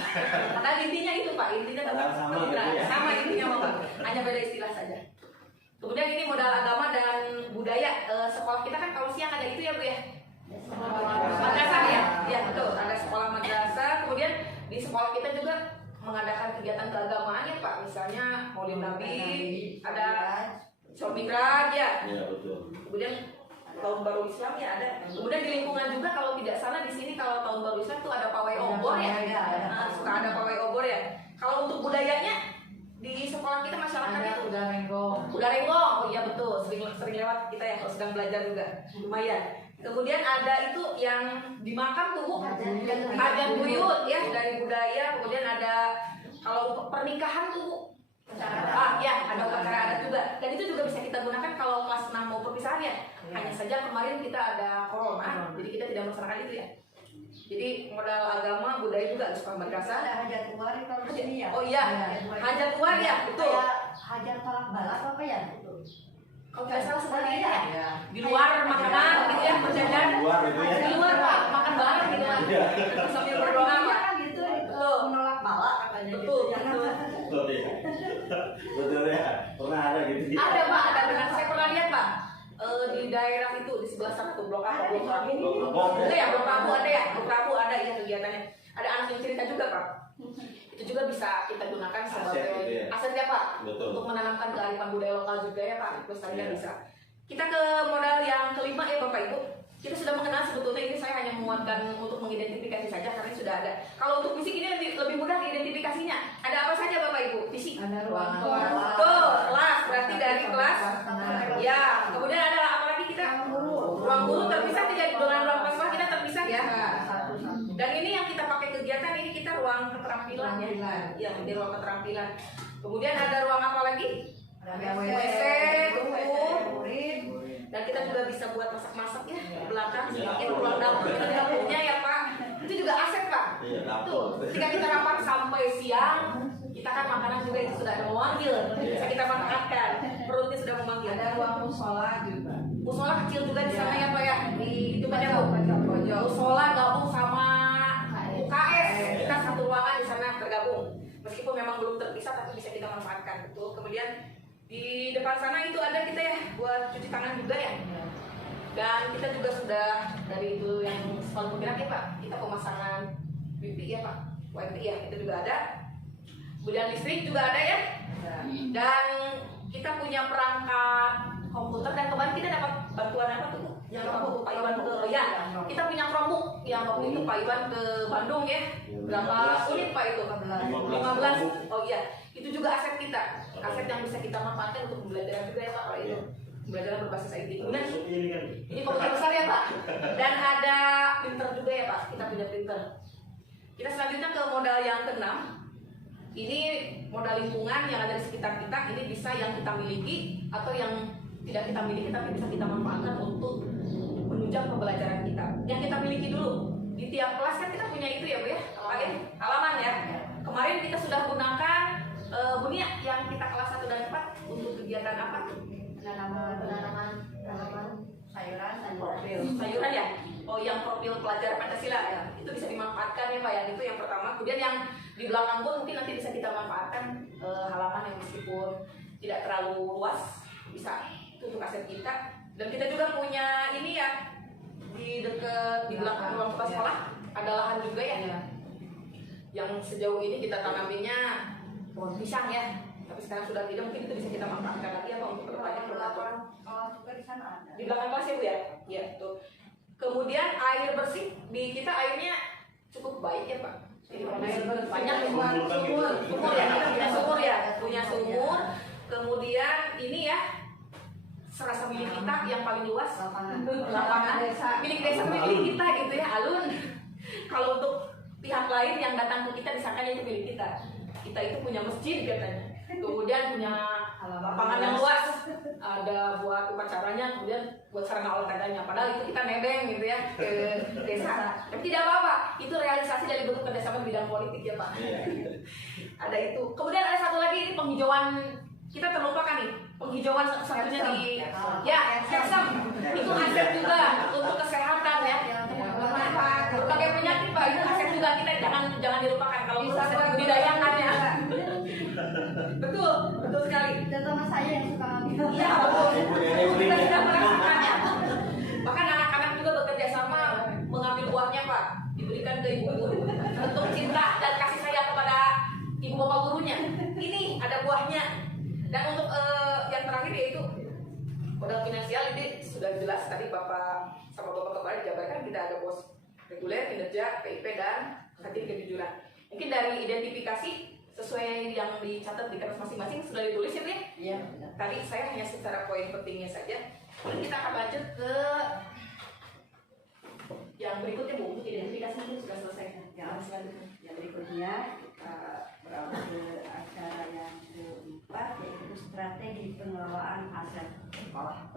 Karena intinya itu Pak, intinya tetap Padahal sama kemitraan. gitu ya. Sama intinya Pak, hanya beda istilah saja. Kemudian ini modal agama dan budaya. Sekolah kita kan kalau siang ada itu ya Bu ya. Madrasah ya, ya betul. Ada sekolah madrasah. Kemudian di sekolah kita juga mengadakan kegiatan keagamaan ya Pak. Misalnya Maulid Nabi, ada Sholat Mi'raj ya. Iya betul. Kemudian tahun baru Islam ya ada. Kemudian di lingkungan juga kalau tidak salah di sini kalau tahun baru Islam tuh ada pawai obor ya. Nah, suka ada pawai obor ya. Kalau untuk budayanya di sekolah kita masyarakat Ada itu udah renggong. udah renggong. Oh iya betul, sering lewat kita ya kalau sedang belajar juga. Lumayan. Kemudian ada itu yang di makam tuh Bu. Hajat buyut ya dari budaya. Kemudian ada kalau untuk pernikahan tuh Bu. Ya, ada upacara adat juga. Dan itu juga bisa kita gunakan kalau kelas 6 mau perpisahan ya. Hanya saja kemarin kita ada corona, jadi kita tidak melaksanakan itu ya. Jadi modal agama, budaya juga sekolah madrasah. Ada hajat tuari kalau di sini ya. Oh iya, hajat luar ya, betul. Kayak hajat tolak balap apa ya? Kalau tidak salah seperti itu ya. Ya. Di luar makanan gitu ya, berjajan. Di luar itu ya. Di luar Pak, makan bareng gitu kan. Iya. Terus sambil berdoa Pak. kan gitu, Betul. menolak balap katanya Betul, gitu. betul. Betul ya. Betul ya. Pernah ada gitu. Ada Pak, ada benar. Saya pernah lihat Pak. Di daerah itu di sebelah sana tuh Blok A, Blok Abu. Ada ya, Blok Abu ada ya, Blok Abu ada ya kegiatannya. Ada anak yang cerita juga Pak. Itu juga bisa kita gunakan sebagai Aset gitu ya? aset ya Pak. Betul. Untuk menanamkan kearifan budaya lokal juga ya Pak. Pelestarian Iya. bisa. Kita ke modal yang kelima ya Bapak Ibu. Kita sudah mengenal sebetulnya ini saya hanya menguatkan untuk mengidentifikasi saja karena sudah ada. Kalau untuk fisik ini lebih mudah identifikasinya. Ada apa saja Bapak Ibu? Fisik. Ada ruang Kelas. Betul, kelas berarti dari kelas. Ya, kemudian ada apa lagi kita? Ruang guru terpisah tidak dengan ruang kelas kita terpisah ya. Satu-satu. Dan ini yang kita pakai kegiatan ini kita ruang keterampilan ya. Keterampilan. Ya, di ruang keterampilan. Kemudian ada ruang apa lagi? Ada WC, betul. murid. Dan kita juga bisa buat masak-masak ya di belakang. Iya. Semakin ruang dapur kita tidak punya ya Pak. Itu juga aset Pak. Iya, Tuh, dapur. ketika kita rapat sampai siang, kita kan makanan juga itu sudah ada memanggil. Bisa kita manfaatkan. Perutnya sudah memanggil. Ada ruang musola juga. Musola kecil juga di sana ya Pak ya. Di itu kan ya Bu. Pojok. Musola gabung sama UKS. Kita satu ruangan di sana tergabung. Meskipun memang belum terpisah tapi bisa kita manfaatkan betul. Kemudian di depan sana itu ada kita ya buat cuci tangan juga ya. Dan kita juga sudah dari itu yang sekolah penggerak ya Pak. Kita pemasangan wifi ya Pak. Wifi ya itu juga ada. Kemudian listrik juga ada ya. Dan kita punya perangkat komputer dan kemarin kita dapat bantuan apa tuh? Yang waktu Pak Iwan ke ya. Kita punya Chromebook yang waktu itu Pak Iwan ke Bandung ya. Berapa unit Pak itu? 15. Oh iya. Itu juga aset kita. Aset yang bisa kita manfaatkan untuk pembelajaran juga ya Pak kalau itu. Pembelajaran berbasis IT. Kemudian Ini kan. ini komputer besar ya Pak. Dan ada printer juga ya Pak. Kita punya printer. Kita selanjutnya ke modal yang keenam. Ini modal lingkungan yang ada di sekitar kita, ini bisa yang kita miliki atau yang tidak kita miliki tapi bisa kita manfaatkan untuk menunjang pembelajaran kita. Yang kita miliki dulu, di tiap kelas kan kita punya itu ya Bu ya, halaman ya. Kemarin kita sudah gunakan Bunia yang kita kelas 1 dan 4 untuk kegiatan apa? Penanaman sayuran dan Profil sayuran ya. Oh, yang profil pelajar Pancasila ya. Itu bisa dimanfaatkan ya Pak. Yang itu yang pertama. Kemudian yang di belakang pun mungkin nanti bisa kita manfaatkan halaman yang meskipun tidak terlalu luas, bisa itu untuk aset kita. Dan kita juga punya ini ya di dekat di belakang ruang kepala sekolah ada lahan juga ya. Yang sejauh ini kita tanaminnya pohon pisang ya. Tapi sekarang sudah tidak, mungkin itu bisa kita manfaatkan lagi apa untuk kedepannya. juga di sana ada. Di belakang kelas ya Bu ya? Iya, tuh. Kemudian air bersih di kita airnya cukup baik ya Pak. Jadi banyak sumur ya, kita punya sumur ya, punya sumur. Kemudian ini ya serasa milik kita yang paling luas, lapangan milik desa milik kita gitu ya, alun. Kalau untuk pihak lain yang datang ke kita disangkanya itu milik kita. Kita itu punya masjid katanya. Kemudian punya lapangan yang luas, ada buat upacaranya, kemudian buat sarana olahraganya. Padahal itu kita nebeng gitu ya ke desa. Tapi tidak apa-apa, itu realisasi dari bentuk kerjasama di bidang politik ya Pak. Ada itu. Kemudian ada satu lagi, ini penghijauan, kita terlupakan nih, penghijauan satunya di Kersem. Itu aset juga untuk kesehatan ya. Berbagai penyakit Pak, itu aset juga, kita jangan dilupakan kalau bisa dibudidayakan ya. Betul sekali. Terutama saya yang suka ngambil. Iya betul. Kita sudah merasakannya. Bahkan anak-anak juga bekerja sama mengambil buahnya Pak, diberikan ke ibu guru untuk cinta dan kasih sayang kepada ibu bapak gurunya. Ini ada buahnya. Dan untuk yang terakhir yaitu modal finansial, ini sudah jelas tadi Bapak sama Bapak kemarin jabarkan, kita ada bos reguler, kinerja, PIP dan hadir kejujuran. Mungkin dari identifikasi sesuai yang dicatat di kertas masing-masing sudah ditulis ya Bu ya? Iya. Tadi saya hanya secara poin pentingnya saja. Lalu kita akan lanjut ke yang berikutnya Bu, untuk identifikasi mungkin sudah selesai. Yang berikutnya kita berawal ke acara yang keempat, yaitu strategi pengelolaan aset sekolah.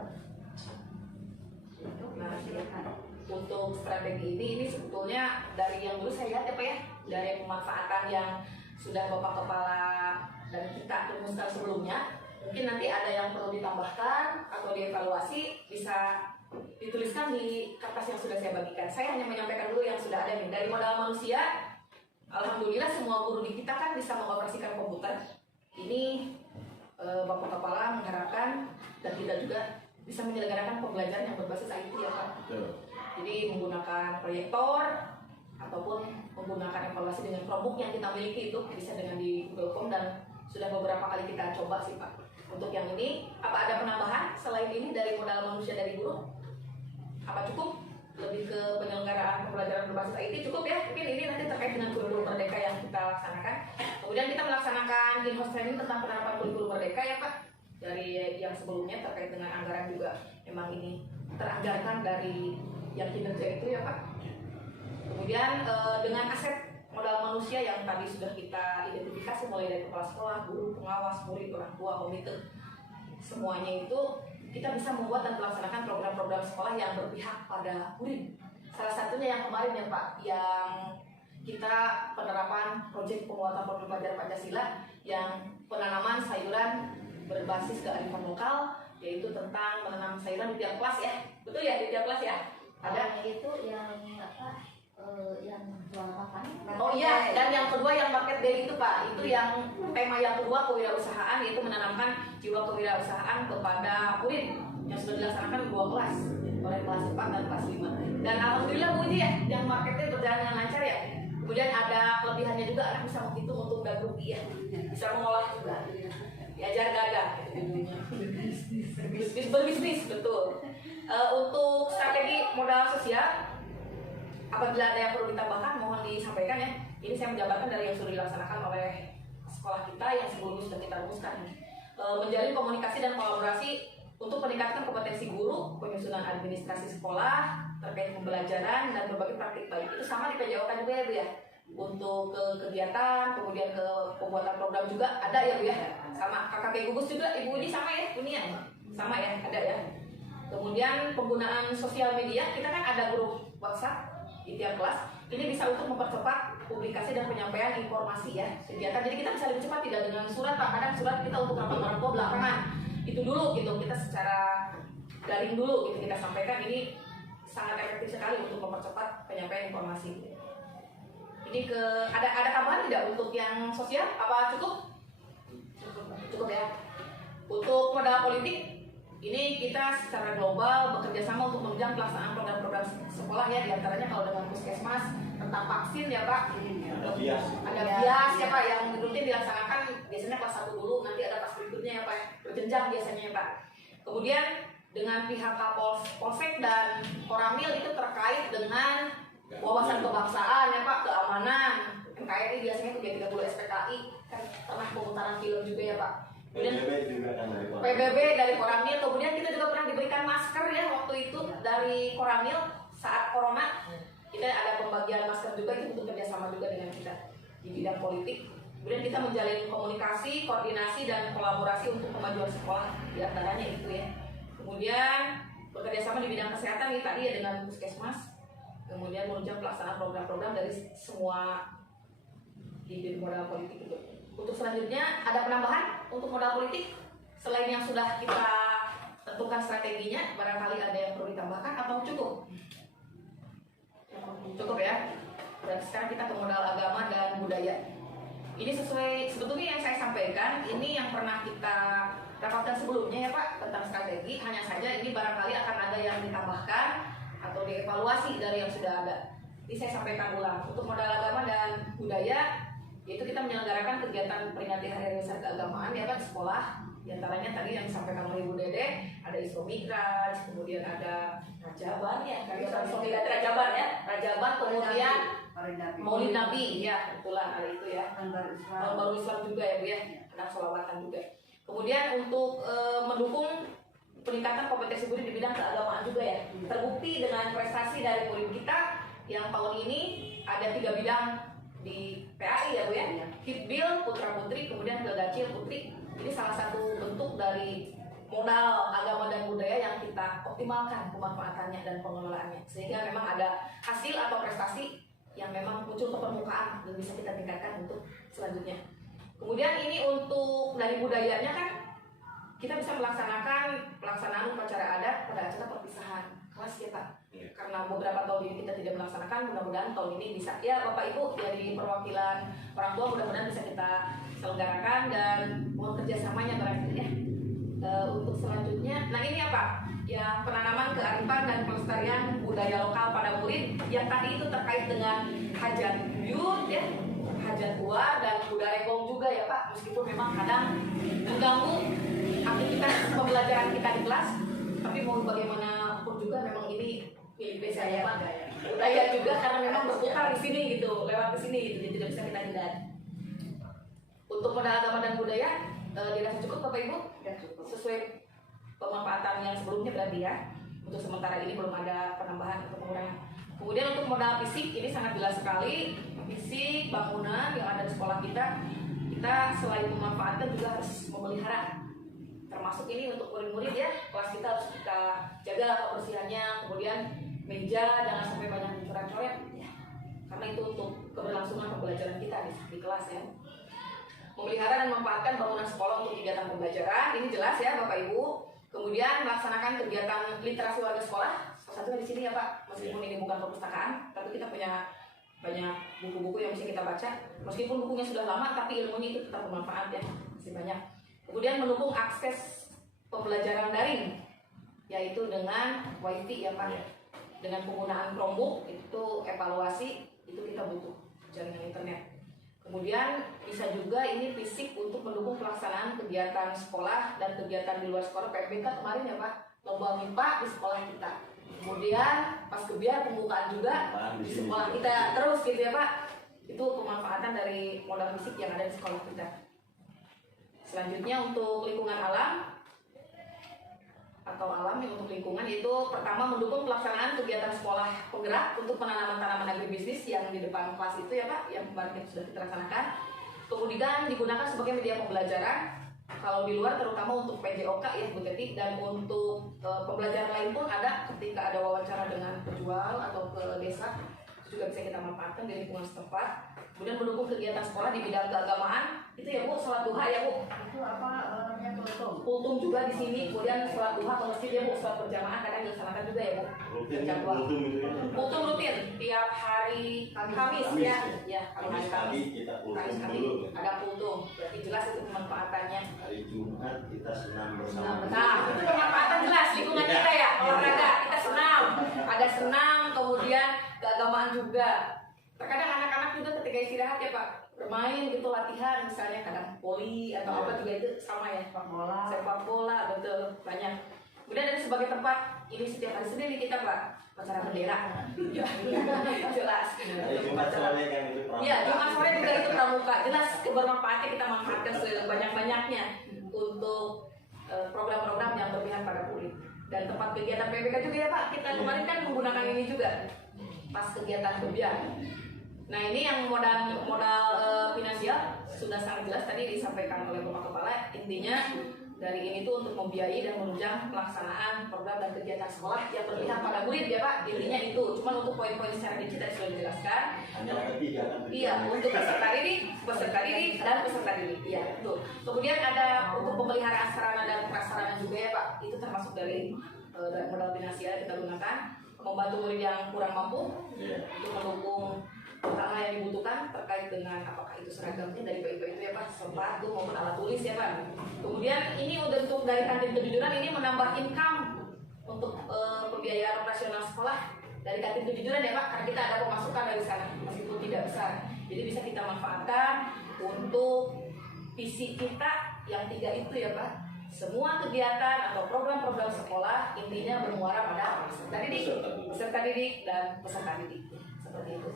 Itu untuk strategi ini sebetulnya dari yang dulu saya lihat ya Pak ya, dari pemanfaatan yang sudah Bapak Kepala dan kita rumuskan sebelumnya, mungkin nanti ada yang perlu ditambahkan atau dievaluasi, bisa dituliskan di kertas yang sudah saya bagikan. Saya hanya menyampaikan dulu yang sudah ada nih. Dari modal manusia, alhamdulillah semua guru di kita kan bisa mengoperasikan komputer. Ini Bapak Kepala mengharapkan dan kita juga bisa menyelenggarakan pembelajaran yang berbasis IT ya Pak. Jadi menggunakan proyektor ataupun menggunakan evaluasi dengan Chromebook yang kita miliki, itu bisa dengan di Google Form dan sudah beberapa kali kita coba sih Pak. Untuk yang ini, apa ada penambahan selain ini dari modal manusia dari guru? Apa cukup? Lebih ke penyelenggaraan pembelajaran berbasis IT cukup ya? Mungkin ini nanti terkait dengan kurikulum merdeka yang kita laksanakan. Kemudian kita melaksanakan in-house training tentang penerapan kurikulum merdeka ya Pak. Dari yang sebelumnya terkait dengan anggaran juga memang ini teranggarkan dari yang kinerja itu ya Pak. Kemudian dengan aset modal manusia yang tadi sudah kita identifikasi mulai dari kepala sekolah, guru, pengawas, murid, orang tua, komite, semuanya itu kita bisa membuat dan melaksanakan program-program sekolah yang berpihak pada murid. Salah satunya yang kemarin ya Pak, yang kita penerapan proyek penguatan program pelajaran Pancasila yang penanaman sayuran berbasis kearifan lokal, yaitu tentang menanam sayuran di tiap kelas ya. Betul ya, di tiap kelas ya? Ada itu yang apa? Yang jual makan. Oh iya, dan yang kedua yang market day itu Pak, itu yang tema yang kedua kewirausahaan, yaitu menanamkan jiwa kewirausahaan kepada murid yang sudah dilaksanakan 2 kelas, oleh kelas 4 dan kelas 5. Dan alhamdulillah Bu ya, yang market day berjalan dengan lancar ya. Kemudian ada kelebihannya juga, anak bisa menghitung untuk dan rugi ya, bisa mengolah juga, diajar gagah berbisnis betul. Untuk strategi modal sosial, apabila ada yang perlu ditambahkan mohon disampaikan ya. Ini saya menjabarkan dari yang sudah dilaksanakan oleh sekolah kita yang sebelumnya sudah kita rumuskan. Menjalin komunikasi dan kolaborasi untuk meningkatkan kompetensi guru, penyusunan administrasi sekolah terkait pembelajaran dan berbagai praktik baik. Itu sama di PJOK juga ya Bu ya. untuk ke kegiatan, kemudian ke pembuatan program juga ada ya Bu ya. Sama kakak gugus juga, Ibu ini sama ya, punya sama ya, ada ya. Kemudian penggunaan sosial media, kita kan ada grup WhatsApp di tiap kelas. Ini bisa untuk mempercepat publikasi dan penyampaian informasi ya kegiatan. Jadi kita bisa lebih cepat, tidak dengan surat. Kadang surat kita untuk rapat orang tua belakangan. Itu dulu gitu, kita secara daring dulu gitu kita sampaikan. Ini sangat efektif sekali untuk mempercepat penyampaian informasi. Ini ada tambahan tidak untuk yang sosial? Apa cukup? Cukup ya. Untuk modal politik, ini kita secara global bekerja sama untuk menunjang pelaksanaan program-program sekolah ya, diantaranya kalau dengan puskesmas tentang vaksin ya Pak. Ada bias. Ada bias ya Pak yang rutin dilaksanakan biasanya kelas 1 dulu, nanti ada kelas berikutnya ya Pak, berjenjang biasanya ya Pak. Kemudian dengan pihak Kapolsek dan Koramil itu terkait dengan wawasan kebangsaan ya Pak, keamanan. NKRI biasanya 330 SPKI kan pernah pemutaran film juga ya Pak. Kemudian PBB juga kan dari Koramil. PBB dari Koramil, kemudian kita juga pernah diberikan masker ya waktu itu dari Koramil saat corona. Kita ada pembagian masker juga, itu untuk kerjasama juga dengan kita di bidang politik. Kemudian kita menjalin komunikasi, koordinasi dan kolaborasi untuk kemajuan sekolah, diantaranya itu ya. Kemudian bekerjasama di bidang kesehatan nih tadi ya dengan puskesmas. Kemudian menunjang pelaksanaan program-program dari semua di modal politik itu. Untuk selanjutnya ada penambahan untuk modal politik selain yang sudah kita tentukan strateginya, barangkali ada yang perlu ditambahkan atau cukup? Cukup ya. Dan sekarang kita ke modal agama dan budaya. Ini sesuai sebetulnya yang saya sampaikan, ini yang pernah kita dapatkan sebelumnya ya Pak tentang strategi. Hanya saja ini barangkali akan ada yang ditambahkan atau dievaluasi dari yang sudah ada. Ini saya sampaikan ulang. Untuk modal agama dan budaya, yaitu kita menyelenggarakan kegiatan peringati Hari Besar Keagamaan ya Pak di sekolah. Di antaranya tadi yang disampaikan oleh Ibu Dede, ada Isra Mi'raj, kemudian ada Rajaban ya, Rajaban ya, Rajaban, kemudian Maulid Nabi ya, kebetulan ada itu ya. Tahun Baru Islam juga ya Bu ya, ada sholawatan juga. Kemudian untuk mendukung peningkatan kompetensi murid di bidang keagamaan juga ya. Terbukti dengan prestasi dari murid kita yang tahun ini ada 3 bidang di PAI ya Bu ya. Hipbil, Putra Putri, kemudian Gagacil Putri. Ini salah satu bentuk dari modal agama dan budaya yang kita optimalkan pemanfaatannya dan pengelolaannya. Sehingga memang ada hasil atau prestasi yang memang muncul ke permukaan dan bisa kita tingkatkan untuk selanjutnya. Kemudian ini untuk dari budayanya kan kita bisa melaksanakan pelaksanaan upacara adat pada acara perpisahan kelas ya Pak. Karena beberapa tahun ini kita tidak melaksanakan, mudah-mudahan tahun ini bisa. Ya Bapak Ibu dari perwakilan orang tua mudah-mudahan bisa kita selenggarakan dan mohon kerjasamanya barangkali ya. Untuk selanjutnya, nah ini apa? Ya penanaman kearifan dan pelestarian budaya lokal pada murid yang tadi itu terkait dengan hajat buyut ya, hajat buah dan kuda regong juga ya Pak. Meskipun memang kadang mengganggu aktivitas pembelajaran kita di kelas, tapi mau bagaimanapun juga memang ini milik desa ya Pak. Budaya juga karena memang berputar di sini gitu, lewat ke sini gitu, jadi tidak bisa kita hindari. Untuk modal agama dan budaya dirasa cukup Bapak Ibu? Ya, cukup. Sesuai pemanfaatan yang sebelumnya berarti ya. Untuk sementara ini belum ada penambahan atau pengurangan. Kemudian untuk modal fisik ini sangat jelas sekali. Fisik, bangunan yang ada di sekolah kita selain memanfaatkan juga harus memelihara. Termasuk ini untuk murid-murid ya, kelas kita harus kita jaga kebersihannya. Kemudian meja jangan sampai banyak coret-coret ya. Karena itu untuk keberlangsungan pembelajaran kita di kelas ya. Memelihara dan memanfaatkan bangunan sekolah untuk kegiatan pembelajaran, ini jelas ya Bapak Ibu. Kemudian melaksanakan kegiatan literasi warga sekolah, salah satunya di sini ya Pak. Meskipun ini bukan perpustakaan, tapi kita punya banyak buku-buku yang bisa kita baca. Meskipun bukunya sudah lama, tapi ilmunya itu tetap bermanfaat ya, masih banyak. Kemudian mendukung akses pembelajaran daring, yaitu dengan WiFi ya Pak. Dengan penggunaan Chromebook itu evaluasi itu kita butuh jaringan internet. Kemudian bisa juga ini fisik untuk mendukung pelaksanaan kegiatan sekolah dan kegiatan di luar sekolah. PMBK kemarin ya Pak, lomba MIPA di sekolah kita. Kemudian pas kebiar pembukaan juga di sekolah kita terus gitu ya Pak. Itu pemanfaatan dari modal fisik yang ada di sekolah kita. Selanjutnya untuk lingkungan alam. atau alam yang untuk lingkungan, yaitu pertama mendukung pelaksanaan kegiatan sekolah penggerak untuk penanaman tanaman agribisnis yang di depan kelas itu ya Pak, yang kemarin kita sudah kita laksanakan. Kemudian digunakan sebagai media pembelajaran kalau di luar, terutama untuk PJOK ya Bu Teti, dan untuk pembelajaran lain pun ada ketika ada wawancara dengan penjual atau ke desa juga bisa kita manfaatkan di lingkungan setempat. Kemudian mendukung kegiatan sekolah di bidang keagamaan itu ya Bu, sholat duha ya Bu. Itu apa namanya Kultum juga di sini, kemudian sholat duha ke masjid ya Bu, sholat berjamaah kadang dilaksanakan juga ya Bu. Rutin Jadwal. kultum itu ya. Kultum rutin tiap hari Kamis ya, ya Kamis pagi kita Kamis kultum pagi dulu ya. ada kultum, berarti jelas itu pemanfaatannya. Hari Jumat kita senam bersama. Nah, itu pemanfaatan jelas lingkungan kita ya, olahraga kita senam, ada senam, kemudian keagamaan juga. Terkadang anak-anak juga ketika istirahat ya Pak, bermain gitu, latihan misalnya kadang voli atau apa juga itu sama ya, sepak bola betul, banyak. Kemudian ada sebagai tempat ini setiap hari Senin kita Pak, acara bendera. Jelas. Hari Jumat sore kan itu pramuka. Iya, Jumat sore juga itu pramuka. Jelas kebermanfaatnya kita manfaatkan sebanyak-banyaknya untuk program-program yang berpihak pada murid. Dan tempat kegiatan PBK juga ya Pak, kita kemarin kan menggunakan ini juga pas kegiatan kerja. Nah ini yang modal finansial sudah sangat jelas tadi disampaikan oleh Bapak Kepala. Intinya dari ini tuh untuk membiayai dan menunjang pelaksanaan program dan kegiatan sekolah yang berpihak pada murid ya Pak. Intinya itu. Cuman untuk poin-poin secara rinci tadi sudah dijelaskan. Hanya ada 3 kan. Iya, untuk peserta didik dan peserta didik. Iya, betul. Kemudian ada untuk pemeliharaan sarana dan prasarana juga ya Pak. Itu termasuk dari modal finansial kita gunakan. Membantu murid yang kurang mampu untuk mendukung hal yang dibutuhkan terkait dengan apakah itu seragamnya dari baik itu ya Pak, sepatu maupun alat tulis ya Pak. Kemudian ini untuk dari kantin kejujuran ini menambah income untuk pembiayaan operasional sekolah dari kantin kejujuran ya Pak, karena kita ada pemasukan dari sana meskipun tidak besar. Jadi bisa kita manfaatkan untuk visi kita yang 3 itu ya Pak. Semua kegiatan atau program-program sekolah intinya bermuara pada peserta didik dan peserta didik seperti itu.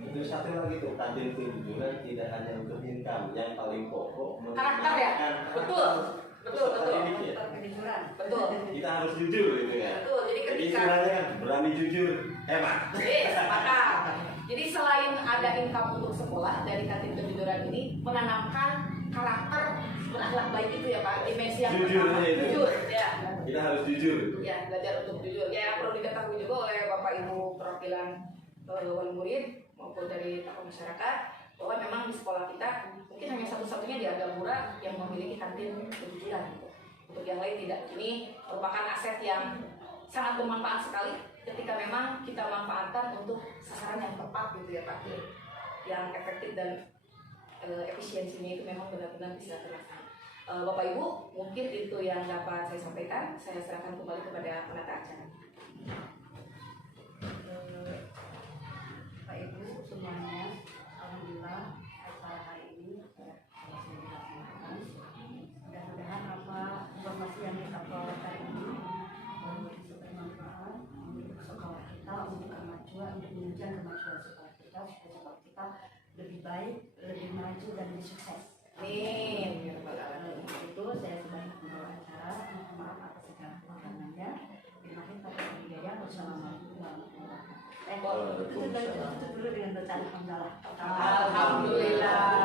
Itu satu lagi tuh, kantin kejujuran tidak hanya untuk income, yang paling pokok Karakter ya? Betul. Ya? Betul. Kita harus jujur gitu ya. Betul. Jadi ketika istilahnya kan berani jujur, hebat. sepakat. Jadi selain ada income untuk sekolah dari kantin kejujuran ini menanamkan karakter berakhlak baik itu ya Pak, dimensi yang Jujur pertama. itu. Jujur ya. Kita harus jujur. Ya, belajar untuk jujur. Ya, perlu diketahui juga oleh Bapak Ibu perwakilan wali murid maupun dari tokoh masyarakat bahwa memang di sekolah kita mungkin hanya satu-satunya di Agapura yang memiliki kantin kejujuran. Untuk yang lain tidak. Ini merupakan aset yang sangat bermanfaat sekali ketika memang kita manfaatkan untuk sasaran yang tepat gitu ya Pak, yang efektif dan efisiensinya itu memang benar-benar bisa terlaksana. Bapak Ibu, mungkin itu yang dapat saya sampaikan. Saya serahkan kembali kepada penata acara. Pak Ibu semuanya, alhamdulillah acara hari ini berhasil dilaksanakan. Mudah-mudahan apa informasi yang kita peroleh hari ini bisa bermanfaat untuk sekolah kita, untuk kemajuan, untuk menunjang kemajuan sekolah kita supaya sekolah kita lebih baik, lebih maju dan lebih sukses. Amin. Itu saya sebagai pembawa acara, mohon maaf atas segala kekurangannya. Terima kasih Pak Hidayah. Wassalamualaikum warahmatullahi wabarakatuh. Tutup dulu dengan bacaan alhamdulillah. Alhamdulillah.